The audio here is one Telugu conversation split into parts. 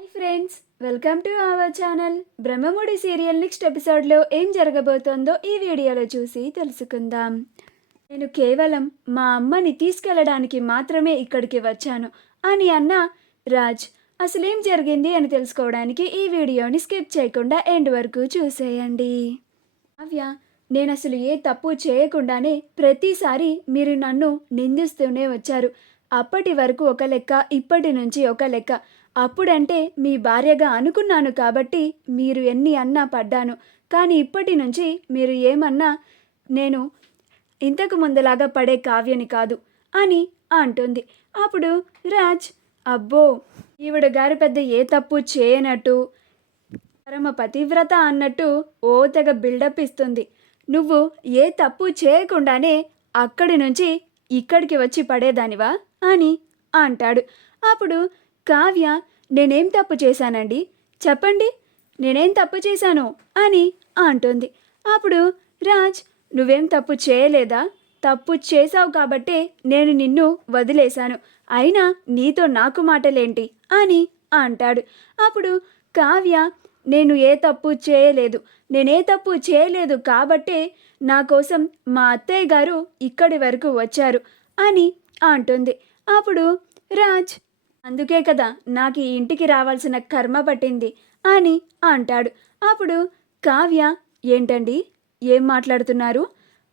Hi friends, welcome to our channel. Brahmamudi serial next ఎపిసోడ్లో ఏం జరగబోతోందో ఈ వీడియోలో చూసి తెలుసుకుందాం. నేను కేవలం మా అమ్మని తీసుకెళ్ళడానికి మాత్రమే ఇక్కడికి వచ్చాను అని అన్న రాజ్. అసలేం జరిగింది అని తెలుసుకోవడానికి ఈ వీడియోని స్కిప్ చేయకుండా ఎండ్ వరకు చూసేయండి. కావ్య, నేను అసలు ఏ తప్పు చేయకుండానే ప్రతిసారి మీరు నన్ను నిందిస్తూనే వచ్చారు. అప్పటి వరకు ఒక లెక్క, ఇప్పటి నుంచి ఒక లెక్క. అప్పుడంటే మీ భార్యగా అనుకున్నాను కాబట్టి మీరు ఎన్ని అన్నా పడ్డాను. కానీ ఇప్పటి నుంచి మీరు ఏమన్నా నేను ఇంతకు ముందులాగా పడే కావ్యని కాదు అని అంటుంది. అప్పుడు రాజ్, అబ్బో, ఈవిడ గారు పెద్ద ఏ తప్పు చేయనట్టు పరమ పతివ్రత అన్నట్టు ఓ తెగ బిల్డప్ ఇస్తుంది. నువ్వు ఏ తప్పు చేయకుండానే అక్కడి నుంచి ఇక్కడికి వచ్చి పడేదానివా అని అంటాడు. అప్పుడు కావ్య, నేనేం తప్పు చేశానండి, చెప్పండి, నేనేం తప్పు చేశాను అని అంటుంది. అప్పుడు రాజ్, నువ్వేం తప్పు చేయలేదా? తప్పు చేశావు కాబట్టే నేను నిన్ను వదిలేశాను. అయినా నీతో నాకు మాటలేంటి అని అంటాడు. అప్పుడు కావ్య, నేను ఏ తప్పు చేయలేదు, నేనే తప్పు చేయలేదు కాబట్టే నా కోసం మా అత్తయ్య గారు ఇక్కడి వరకు వచ్చారు అని అంటుంది. అప్పుడు రాజ్, అందుకే కదా నాకు ఈ ఇంటికి రావాల్సిన కర్మ పట్టింది అని అంటాడు. అప్పుడు కావ్య, ఏంటండి, ఏం మాట్లాడుతున్నారు?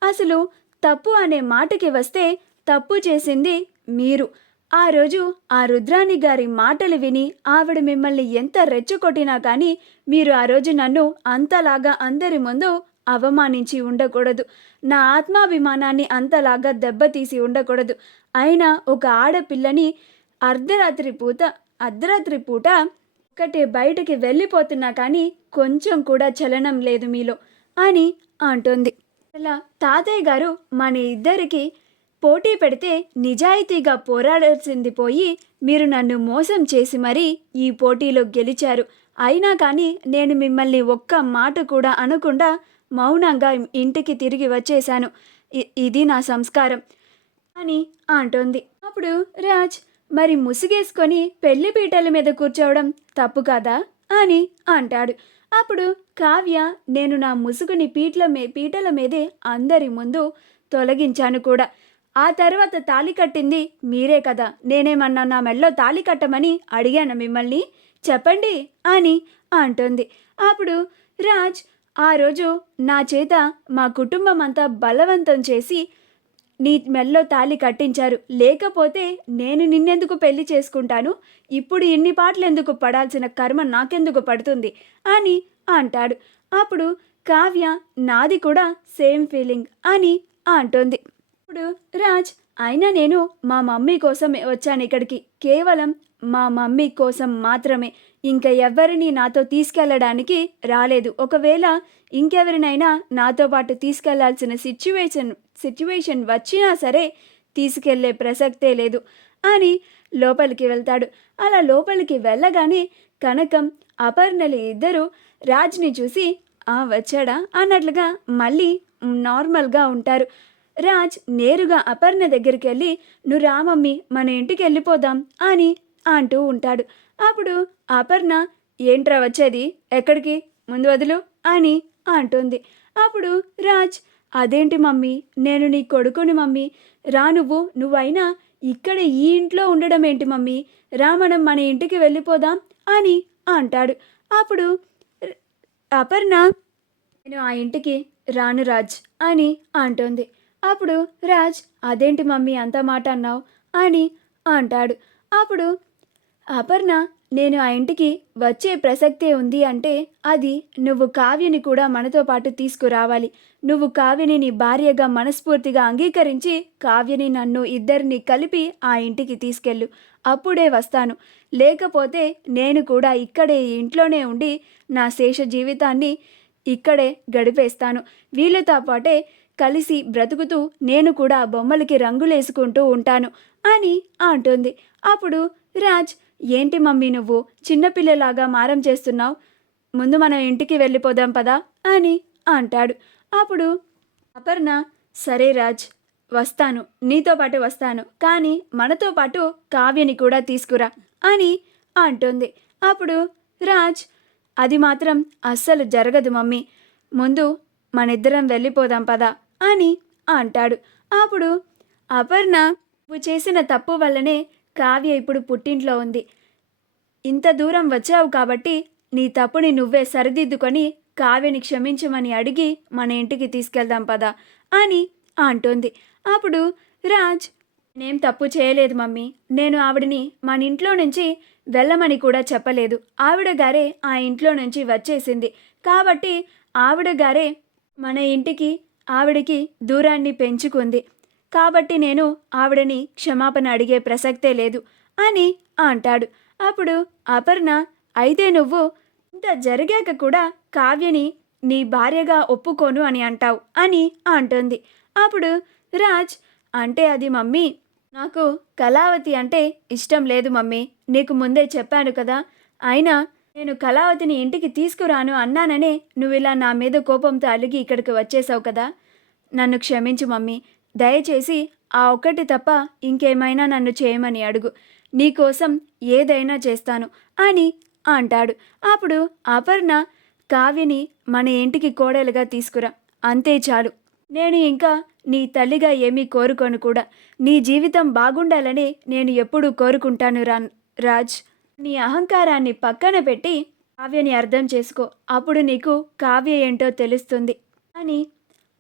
అసలు తప్పు అనే మాటకి వస్తే తప్పు చేసింది మీరు. ఆ రోజు ఆ రుద్రాణి గారి మాటలు విని ఆవిడ మిమ్మల్ని ఎంత రెచ్చగొట్టినా కానీ మీరు ఆ రోజు నన్ను అంతలాగా అందరి ముందు అవమానించి ఉండకూడదు. నా ఆత్మాభిమానాన్ని అంతలాగా దెబ్బతీసి ఉండకూడదు. అయినా ఒక ఆడపిల్లని అర్ధరాత్రి పూట ఒక్కటే బయటకి వెళ్ళిపోతున్నా కానీ కొంచెం కూడా చలనం లేదు మీలో అని అంటుంది. అలా తాతయ్య గారు మన ఇద్దరికి పోటీ పెడితే నిజాయితీగా పోరాడాల్సింది పోయి మీరు నన్ను మోసం చేసి మరీ ఈ పోటీలో గెలిచారు. అయినా కానీ నేను మిమ్మల్ని ఒక్క మాట కూడా అనకుండా మౌనంగా ఇంటికి తిరిగి వచ్చేశాను. ఇది నా సంస్కారం అని అంటోంది. అప్పుడు రాజ్, మరి ముసుగేసుకొని పెళ్లి పీటల మీద కూర్చోవడం తప్పు కాదా అని అంటాడు. అప్పుడు కావ్య, నేను నా ముసుగుని పీటల మీదే అందరి ముందు తొలగించాను కూడా. ఆ తర్వాత తాళి కట్టింది మీరే కదా. నేనేమన్నా నా మెళ్ళో తాళి కట్టమని అడిగాను మిమ్మల్ని, చెప్పండి అని అంటుంది. అప్పుడు రాజ్, ఆ రోజు నా చేత మా కుటుంబం అంతా బలవంతం చేసి నీ మెల్లో తాళి కట్టించారు. లేకపోతే నేను నిన్నెందుకు పెళ్లి చేసుకుంటాను? ఇప్పుడు ఇన్ని పాటలు ఎందుకు పడాల్సిన కర్మ నాకెందుకు పడుతుంది అని అంటాడు. అప్పుడు కావ్య, నాది కూడా సేమ్ ఫీలింగ్ అని అంటుంది. ఇప్పుడు రాజ్, అయినా నేను మా మమ్మీ కోసం వచ్చాను ఇక్కడికి, కేవలం మా మమ్మీ కోసం మాత్రమే. ఇంకా ఎవరిని నాతో తీసుకెళ్ళడానికి రాలేదు. ఒకవేళ ఇంకెవరినైనా నాతో పాటు తీసుకెళ్లాల్సిన సిచ్యువేషన్ వచ్చినా సరే తీసుకెళ్లే ప్రసక్తే లేదు అని లోపలికి వెళ్తాడు. అలా లోపలికి వెళ్ళగానే కనకం, అపర్ణలు ఇద్దరు రాజ్ని చూసి వచ్చాడా అన్నట్లుగా మళ్ళీ నార్మల్గా ఉంటారు. రాజ్ నేరుగా అపర్ణ దగ్గరికి వెళ్ళి, నువ్వు రా మమ్మీ, మన ఇంటికి వెళ్ళిపోదాం అని అంటూ ఉంటాడు. అప్పుడు అపర్ణ, ఏంట్రా వచ్చేది, ఎక్కడికి, ముందు వదులు అని అంటుంది. అప్పుడు రాజ్, అదేంటి మమ్మీ, నేను నీ కొడుకుని మమ్మీ, రా, నువ్వైనా ఇక్కడ ఈ ఇంట్లో ఉండడం ఏంటి మమ్మీ, రా మనం మన ఇంటికి వెళ్ళిపోదాం అని అంటాడు. అప్పుడు అపర్ణ, నేను ఆ ఇంటికి రాను రాజ్ అని అంటుంది. అప్పుడు రాజ్, అదేంటి మమ్మీ అంత మాట అన్నావు అని అంటాడు. అప్పుడు అపర్ణ, నేను ఆ ఇంటికి వచ్చే ప్రసక్తే ఉంది అంటే అది నువ్వు కావ్యని కూడా మనతో పాటు తీసుకురావాలి. నువ్వు కావ్యని నీ భార్యగా మనస్ఫూర్తిగా అంగీకరించి కావ్యని నన్ను ఇద్దరిని కలిపి ఆ ఇంటికి తీసుకెళ్ళు. అప్పుడే వస్తాను. లేకపోతే నేను కూడా ఇక్కడే ఇంట్లోనే ఉండి నా శేష జీవితాన్ని ఇక్కడే గడిపేస్తాను. వీళ్ళతో పాటే కలిసి బ్రతుకుతూ నేను కూడా బొమ్మలకి రంగులేసుకుంటూ ఉంటాను అని అంటుంది. అప్పుడు రాజ్, ఏంటి మమ్మీ నువ్వు చిన్నపిల్లలాగా మారం చేస్తున్నావు, ముందు మనం ఇంటికి వెళ్ళిపోదాం పదా అని అంటాడు. అప్పుడు అపర్ణ, సరే రాజ్, వస్తాను, నీతో పాటు వస్తాను, కానీ మనతో పాటు కావ్యని కూడా తీసుకురా అని అంటుంది. అప్పుడు రాజ్, అది మాత్రం అస్సలు జరగదు మమ్మీ, ముందు మనిద్దరం వెళ్ళిపోదాం పదా అని అంటాడు. అప్పుడు అపర్ణ, నువ్వు చేసిన తప్పు వల్లనే కావ్య ఇప్పుడు పుట్టింట్లో ఉంది. ఇంత దూరం వచ్చావు కాబట్టి నీ తప్పుని నువ్వే సరిదిద్దుకొని కావ్యని క్షమించమని అడిగి మన ఇంటికి తీసుకెళ్దాం పదా అని అంటుంది. అప్పుడు రాజ్, నేనేం తప్పు చేయలేదు మమ్మీ, నేను ఆవిడని మన ఇంట్లో నుంచి వెళ్ళమని కూడా చెప్పలేదు. ఆవిడ గారే ఆ ఇంట్లో నుంచి వచ్చేసింది కాబట్టి ఆవిడ గారే మన ఇంటికి ఆవిడకి దూరాన్ని పెంచుకుంది కాబట్టి నేను ఆవిడని క్షమాపణ అడిగే ప్రసక్తే లేదు అని అంటాడు. అప్పుడు అపర్ణ, అయితే నువ్వు ఇంత జరిగాక కూడా కావ్యని నీ భార్యగా ఒప్పుకోను అని అంటావు అని అంటుంది. అప్పుడు రాజ్, అంటే అది మమ్మీ, నాకు కళావతి అంటే ఇష్టం లేదు మమ్మీ, నీకు ముందే చెప్పాను కదా. అయినా నేను కళావతిని ఇంటికి తీసుకురాను అన్నాననే నువ్వు ఇలా నా మీద కోపంతో అలిగి ఇక్కడికి వచ్చేసావు కదా. నన్ను క్షమించు మమ్మీ, దయచేసి ఆ ఒక్కటి తప్ప ఇంకేమైనా నన్ను చేయమని అడుగు, నీకోసం ఏదైనా చేస్తాను అని అంటాడు. అప్పుడు అపర్ణ, కావ్యని మన ఇంటికి కోడలుగా తీసుకురా, అంతే చాలు. నేను ఇంకా నీ తల్లిగా ఏమీ కోరుకోను కూడా. నీ జీవితం బాగుండాలని నేను ఎప్పుడూ కోరుకుంటాను రాజ్. నీ అహంకారాన్ని పక్కన పెట్టి కావ్యని అర్థం చేసుకో, అప్పుడు నీకు కావ్య ఏంటో తెలుస్తుంది అని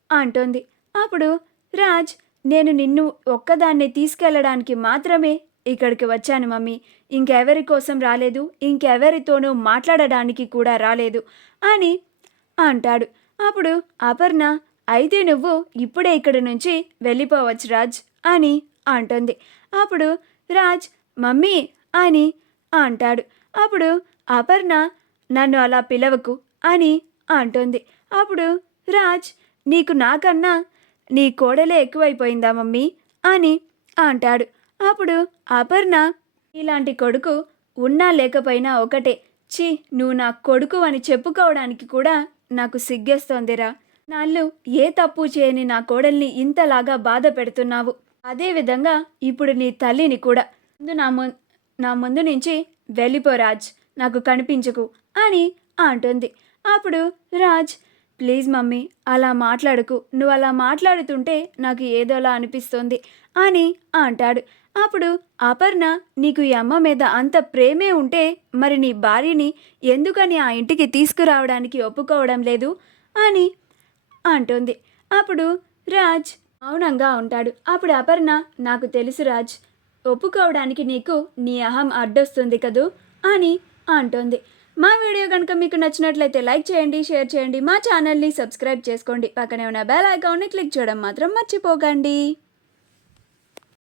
అంటోంది. అప్పుడు రాజ్, నేను నిన్ను ఒక్కదాన్ని తీసుకెళ్ళడానికి మాత్రమే ఇక్కడికి వచ్చాను మమ్మీ, ఇంకెవరి కోసం రాలేదు, ఇంకెవరితోనూ మాట్లాడడానికి కూడా రాలేదు అని అంటాడు. అప్పుడు అపర్ణ, అయితే నువ్వు ఇప్పుడే ఇక్కడి నుంచి వెళ్ళిపోవచ్చు రాజ్ అని అంటుంది. అప్పుడు రాజ్, మమ్మీ అని అంటాడు. అప్పుడు అపర్ణ, నన్ను అలా పిలవకు అని అంటుంది. అప్పుడు రాజ్, నీకు నాకన్నా నీ కోడలే ఎక్కువైపోయిందా మమ్మీ అని అంటాడు. అప్పుడు అపర్ణ, ఇలాంటి కొడుకు ఉన్నా లేకపోయినా ఒకటే, ఛీ, నువ్వు నా కొడుకు అని చెప్పుకోవడానికి కూడా నాకు సిగ్గేస్తోందిరా. నాళ్ళు ఏ తప్పు చేయని నా కోడల్ని ఇంతలాగా బాధ పెడుతున్నావు. అదేవిధంగా ఇప్పుడు నీ తల్లిని కూడా. నా ముందు నుంచి వెళ్ళిపో రాజ్, నాకు కనిపించకు అని అంటుంది. అప్పుడు రాజ్, ప్లీజ్ మమ్మీ, అలా మాట్లాడకు, నువ్వు అలా మాట్లాడుతుంటే నాకు ఏదోలా అనిపిస్తోంది అని అంటాడు. అప్పుడు అపర్ణ, నీకు ఈ అమ్మ మీద అంత ప్రేమే ఉంటే మరి నీ భార్యని ఎందుకని ఆ ఇంటికి తీసుకురావడానికి ఒప్పుకోవడం లేదు అని అంటుంది. అప్పుడు రాజ్ మౌనంగా ఉంటాడు. అప్పుడు అపర్ణ, నాకు తెలుసు రాజ్, ఒప్పుకోవడానికి నీకు నీ అహం అడ్డొస్తుంది కదూ అని అంటుంది. మా వీడియో కనుక మీకు నచ్చినట్లయితే లైక్ చేయండి, షేర్ చేయండి, మా ఛానల్ని సబ్స్క్రైబ్ చేసుకోండి, పక్కనే ఉన్న బెల్ ఐకాన్ని క్లిక్ చేయడం మాత్రం మర్చిపోకండి.